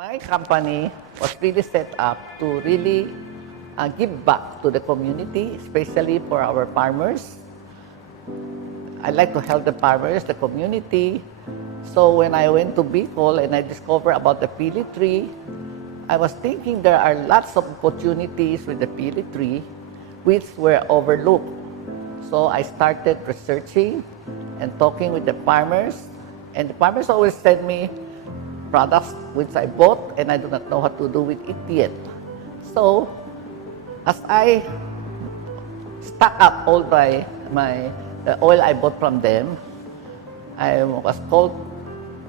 My company was really set up to really give back to the community, especially for our farmers. I like to help the farmers, the community. So when I went to Bicol and I discovered about the Pili tree, I was thinking there are lots of opportunities with the Pili tree which were overlooked. So I started researching and talking with the farmers, and the farmers always send me products which I bought and I do not know what to do with it yet. So as I stock up all the oil I bought from them,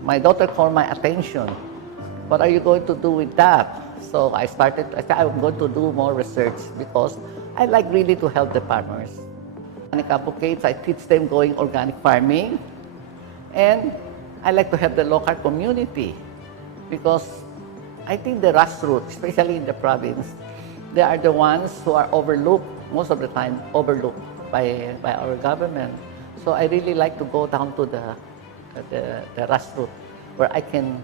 my daughter called my attention. What are you going to do with that? So I said I'm going to do more research because I like really to help the farmers. Organic advocates, I teach them going organic farming, and I like to help the local community because I think the grassroots, especially in the province, they are the ones who are overlooked, most of the time overlooked by our government. So I really like to go down to the grassroots where I can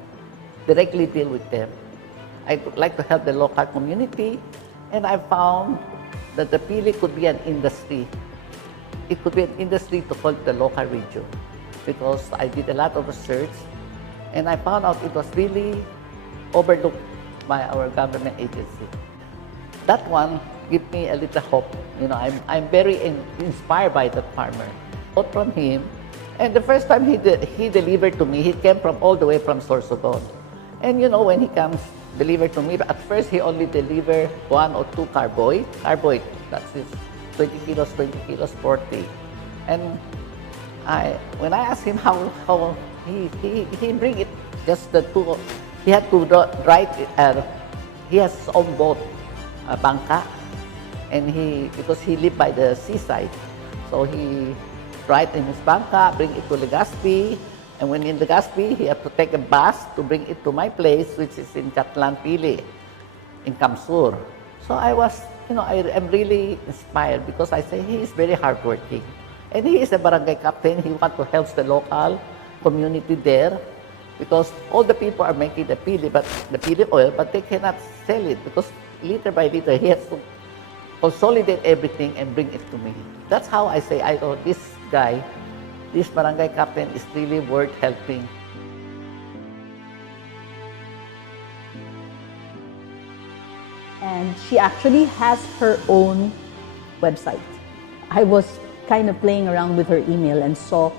directly deal with them. I like to help the local community, and I found that the Pili could be an industry. It could be an industry to help the local region because I did a lot of research and I found out it was really overlooked by our government agency. That one gave me a little hope. You know, I'm very inspired by that farmer. Bought from him, and the first time he delivered to me, he came from all the way from Sorsogon. And you know, when he comes delivered to me, at first he only delivered 1 or 2 carboy. Carboy, that's his 20 kilos, 40. And when I asked him how he bring it, just the 2, he had to write it, he has his own boat, bangka, and because he lived by the seaside, so he write in his bangka, bring it to Legazpi, and when in Legazpi, he had to take a bus to bring it to my place, which is in Catlan, Pili, in Kamsur. So I was, you know, I'm really inspired because I say he is very hardworking. And he is a barangay captain. He wants to help the local community there because all the people are making the Pili oil, but they cannot sell it because liter by liter, he has to consolidate everything and bring it to me. That's how I say, this guy, this barangay captain is really worth helping. And she actually has her own website. I was kind of playing around with her email and saw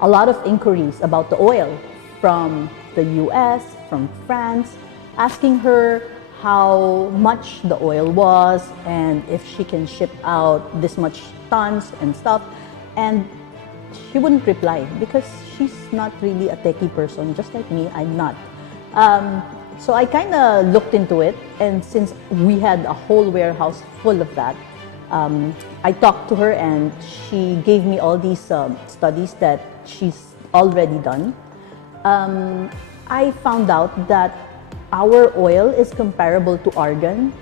a lot of inquiries about the oil from the US, from France, asking her how much the oil was and if she can ship out this much tons and stuff. And she wouldn't reply because she's not really a techie person, just like me, I'm not. So I kind of looked into it, and since we had a whole warehouse full of that, I talked to her and she gave me all these studies that she's already done. I found out that our oil is comparable to argan.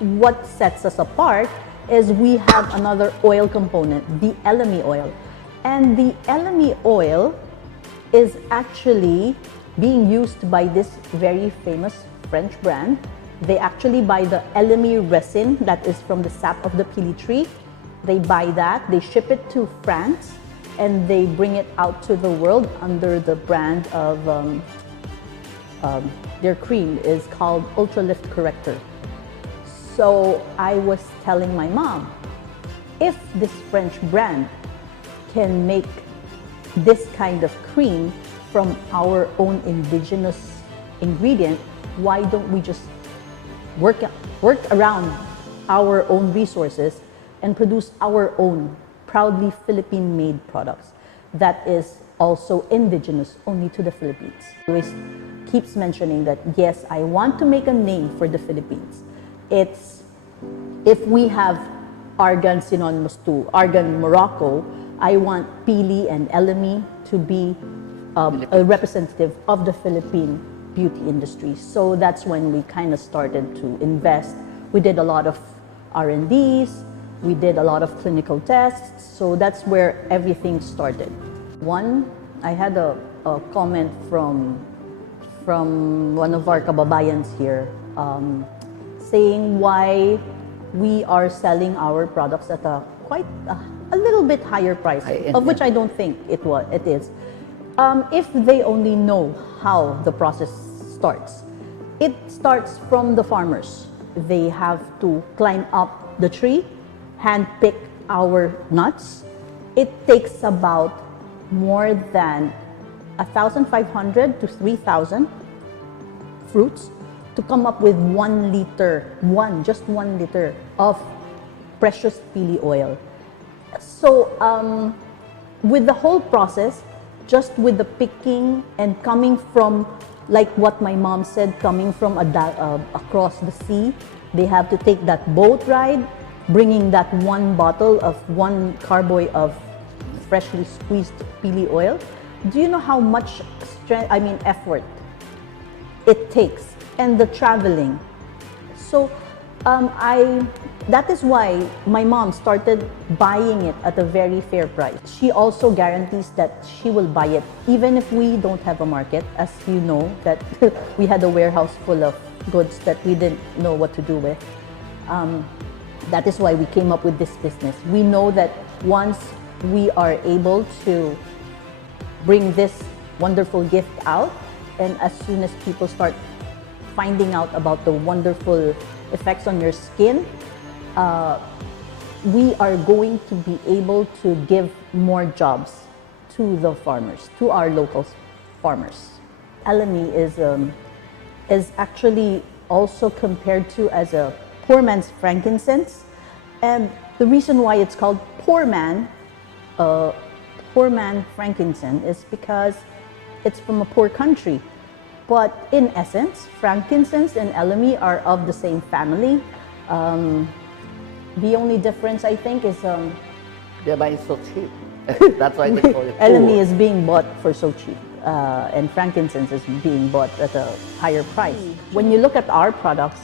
What sets us apart is we have another oil component, the Elemi oil. And the Elemi oil is actually being used by this very famous French brand. They actually buy the Elemi resin that is from the sap of the Pili tree. They buy that, they ship it to France, and they bring it out to the world under the brand of, their cream is called Ultra Lift Corrector. So I was telling my mom, if this French brand can make this kind of cream from our own indigenous ingredient, why don't we just work around our own resources and produce our own proudly Philippine-made products that is also indigenous only to the Philippines. He always keeps mentioning that, yes, I want to make a name for the Philippines. It's, if we have argan synonymous to argan Morocco, I want Pili and Elemi to be a representative of the Philippine beauty industry. So that's when we kind of started to invest. We did a lot of R&Ds, we did a lot of clinical tests, so that's where everything started. One, I had a comment from from one of our kababayans here, saying why we are selling our products at a quite a little bit higher price, of which I don't think it is. If they only know how the process starts. It starts from the farmers. They have to climb up the tree, hand pick our nuts. It takes about more than 1,500 to 3,000 fruits to come up with 1 liter, just 1 liter of precious pili oil. So with the whole process, just with the picking and coming from, like what my mom said, coming from across the sea, they have to take that boat ride, bringing that 1 bottle of 1 carboy of freshly squeezed pili oil. Do you know how much effort it takes, and the traveling? So that is why my mom started buying it at a very fair price. She also guarantees that she will buy it even if we don't have a market. As you know, that we had a warehouse full of goods that we didn't know what to do with. That is why we came up with this business. We know that once we are able to bring this wonderful gift out, and as soon as people start finding out about the wonderful effects on your skin, we are going to be able to give more jobs to the farmers, to our local farmers. Elemi is actually also compared to as a poor man's frankincense, and the reason why it's called poor man frankincense is because it's from a poor country. But in essence, frankincense and Elemi are of the same family. The only difference, I think, is They're buying so cheap. That's why they call it Elemi is being bought for so cheap, and frankincense is being bought at a higher price. When you look at our products,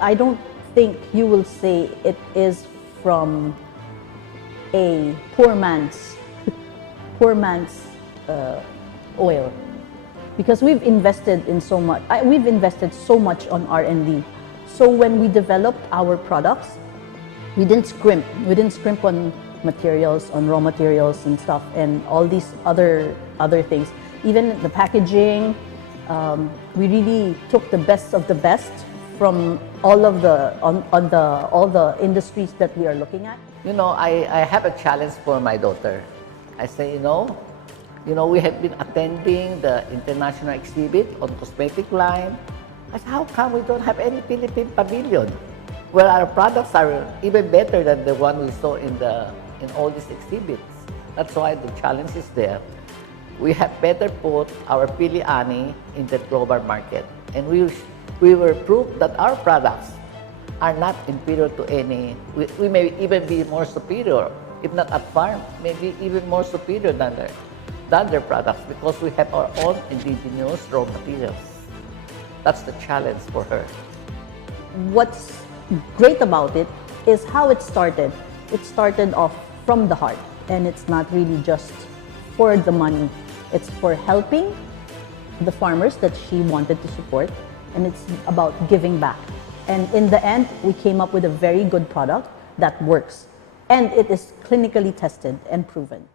I don't think you will say it is from a poor man's oil, because we've invested in so much. We've invested so much on R&D. So when we developed our products, we didn't scrimp. We didn't scrimp on materials, on raw materials and stuff, and all these other things. Even the packaging, we really took the best of the best from all of all the industries that we are looking at. You know, I have a challenge for my daughter. I say, we have been attending the international exhibit on cosmetic line. I said, how come we don't have any Philippine pavilion? Well, our products are even better than the one we saw in all these exhibits. That's why the challenge is there. We have better put our Pili Ani in the global market, and we will prove that our products are not inferior to any. We may even be more superior, if not at farm, maybe even more superior than their products, because we have our own indigenous raw materials. That's the challenge for her. What's great about it is how it started. It started off from the heart, and it's not really just for the money. It's for helping the farmers that she wanted to support, and it's about giving back. And in the end, we came up with a very good product that works, and it is clinically tested and proven.